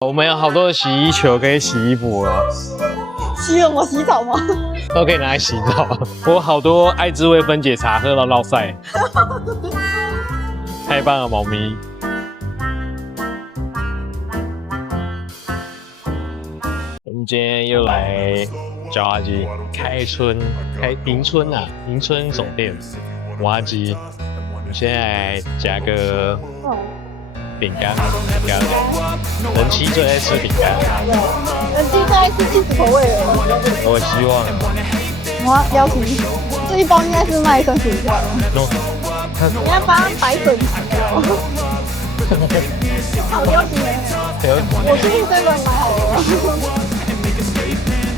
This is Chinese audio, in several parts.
我们有好多的洗衣球可以洗衣服了，洗了我洗澡吗？都可以拿来洗澡。我有好多爱滋味分解茶喝到落晒，太棒了，猫咪。我们今天又来叫阿基迎春啊，迎春总店挖机。我们现在来加个饼干，人妻最爱吃饼干。人妻最爱吃起司口味的。我希望。我要邀请你，这一包应该是卖35块。你要帮他摆整齐哦。好邀请人。我去7-Eleven买好了。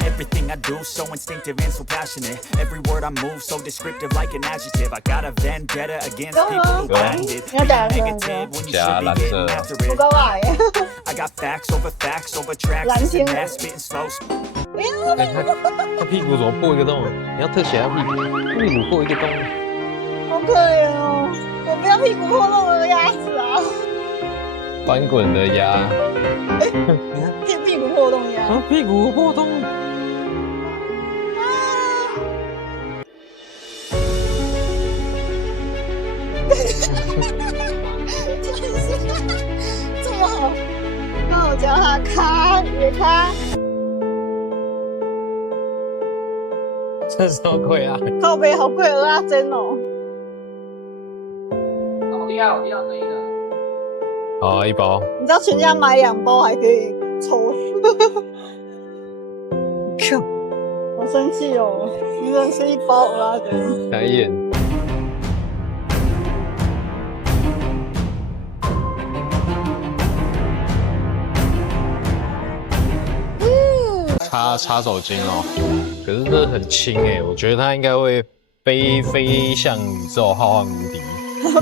Everything I do, so instinctive and so passionate. Every word I move, so descriptive like an adjective. I got a vendetta against people who blinded. Be negative when you should be getting after it. I got facts over tracks, and that spitting slow. 他屁股怎么破一个洞？你要特写他屁股破一个洞。好可怜哦！我不要屁股破洞的鸭子啊！翻滚的鸭。你看，屁股破洞鸭。啊，屁股破洞。这么好，那我叫他卡别卡。这什么鬼啊？靠背好贵鹅啊，真哦。好厉害，好厉害，可以的。好，一包。你知道全家买2包还可以抽。好生气哦！一个人吃1包鹅啊，真。开眼。擦手巾哦，可是这很轻哎，我觉得它应该会飞向宇宙浩瀚无敌。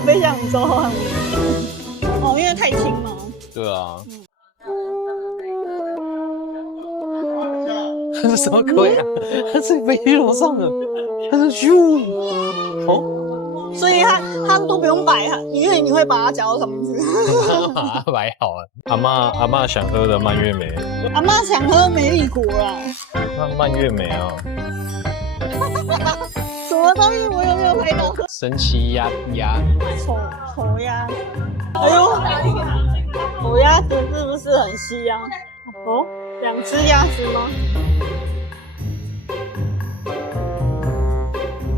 飞向宇宙浩瀚无敌。哦，因为太轻嘛。对啊。这是什么鬼啊？它是飞去楼上了，它是咻。哦。所以它都不用摆，因为你会把它夹到上面去。把它摆好了。阿嬷想喝的蔓越莓。阿嬷想喝美丽果啦。那蔓越莓啊。什么东西？我有没有拍到？神奇鸭。丑鸭。哎呦，丑鸭子是不是很稀啊？哦，2只鸭子吗？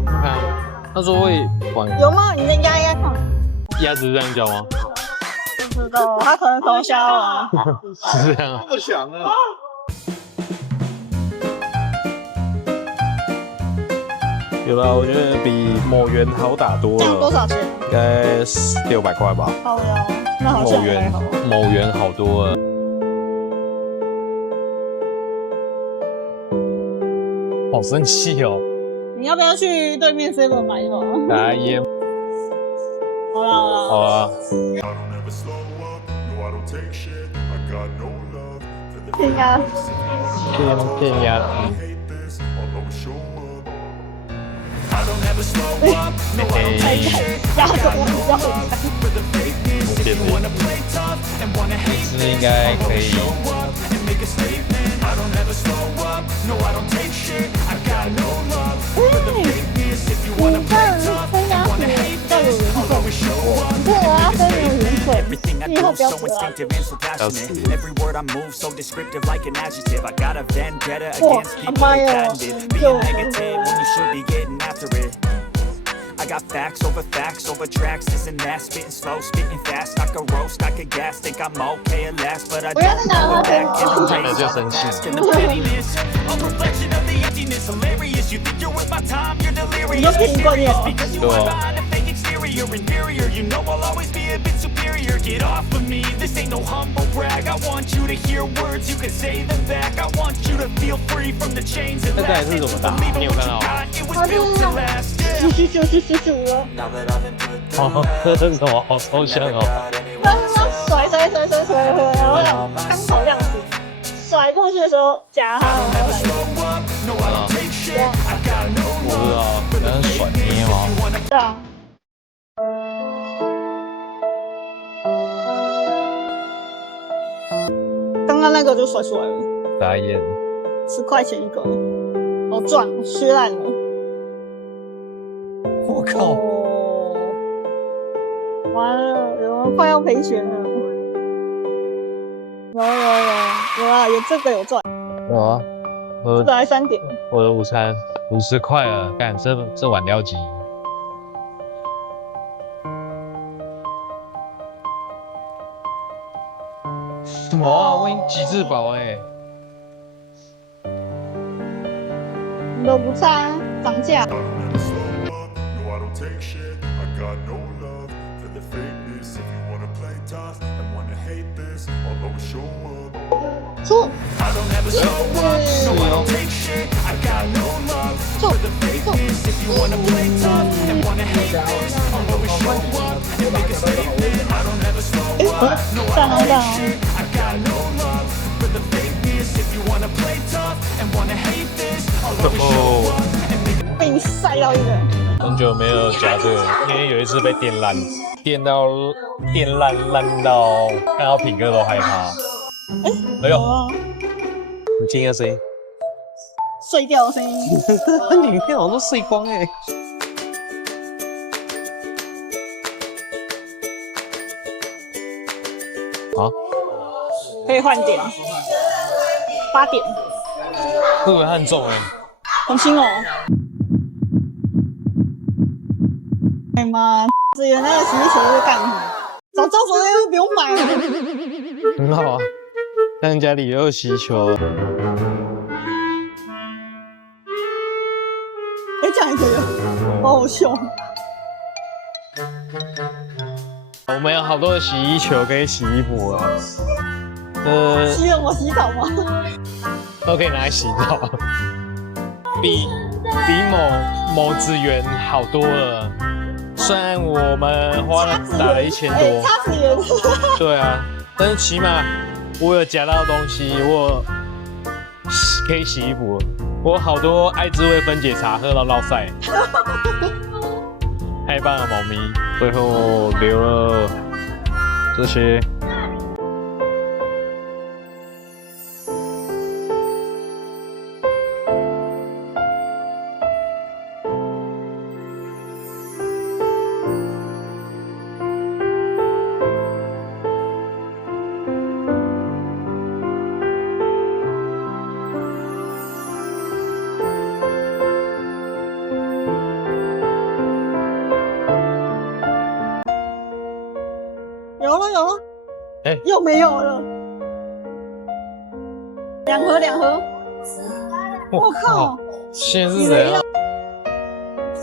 看，他说会往。有吗？你再压一压看。鸭子是这样叫吗？不知道，它可能从小啊。是这样啊。这么响啊！有啦，我觉得比某元好打多了。这样多少钱？应该600块吧。好呀，那好像还好。某元好多了。好生气哦！你要不要去对面 7 买一包？来烟。好啦好啦。好啊。骗鸭。骗鸭子。鸭子我比较很这只应该可以。你看分鸭子比较有缘分，你看鹅鸭分没有缘分，你以后不要吃了。哇，妈呀！就。I got facts over tracks, this and that, spitting slow, spitting fast. I could roast, I could gas, think I'm okay at last, but I don't know back in the race. 就生气。 And the pettiness, a reflection of the emptiness, hilarious. You think you're worth my time, you're delirious. Mysterious because you are behind a fake exterior, inferior. You know I'll always be a bit superior. Get off of me, this ain't no humble brag. I want you to hear words, you can say them back. I want you to feel free from the chains that last. Believe in what you got, it was built to last. 了。哦，这是什么？好抽象哦。他是说甩，然后刚好这样子甩过去的时候夹它，然后来。我不知道，那是甩捏吗？对啊。刚刚刚那个就甩出来了打眼， ，10块钱一个，我赚了，削烂了。我靠！哦，完了，有人快要赔钱了。有啊，有这个有赚，有啊，这个还3点。我的午餐50块了，干这碗料鸡。什么啊？我已经极致饱哎、你的午餐涨价。 No, I don't take shit. I got no love for the fakeness. If you wanna play tough and wanna hate this, I'll always show up. 错 I don't ever slow up, no I don't take shit. I got no love for the fakeness. If you wanna play tough and wanna hate this, I'll always show up and make a statement. I don't ever slow up, no I don't take shit. I got no love for the fakeness. If you wanna play tough and wanna hate this, I'll always show up and make a 被你晒到一个。很久没有夹这个，因为有一次被电烂，电烂到看到品哥都害怕。哎呦，哦，你听个声音，碎掉的声音。里面好多碎光哎、好，可以换点，8点，会不会很重哎、很轻哦。哎妈，资源那个洗衣球在干什么？早知道昨天就不用买了。很好啊，让家里又有洗衣球。哎，这样也可以，好好笑。我们有好多的洗衣球可以洗衣服啊，吸了我洗澡吗？都可以拿来洗澡，比某资源好多了。虽然我们花了打了1000多，擦子源。对啊，但是起码我有夹到东西，我可以洗衣服。我好多爱滋味分解茶喝到落腮，太棒了，猫咪。最后留了这些。有了，哎又没有了。2盒，我靠！现在是怎样？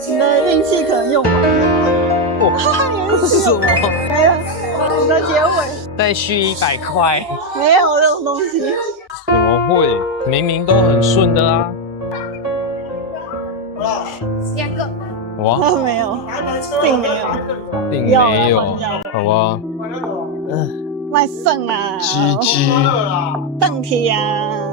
你的运气可能用完了。我哈，你的什么？没有，你的结尾再续100块？没有这种东西。怎么会？明明都很顺的啦。哇，没有，并没有，并没有，好吧。卖肾啊，GG。邓铁啊。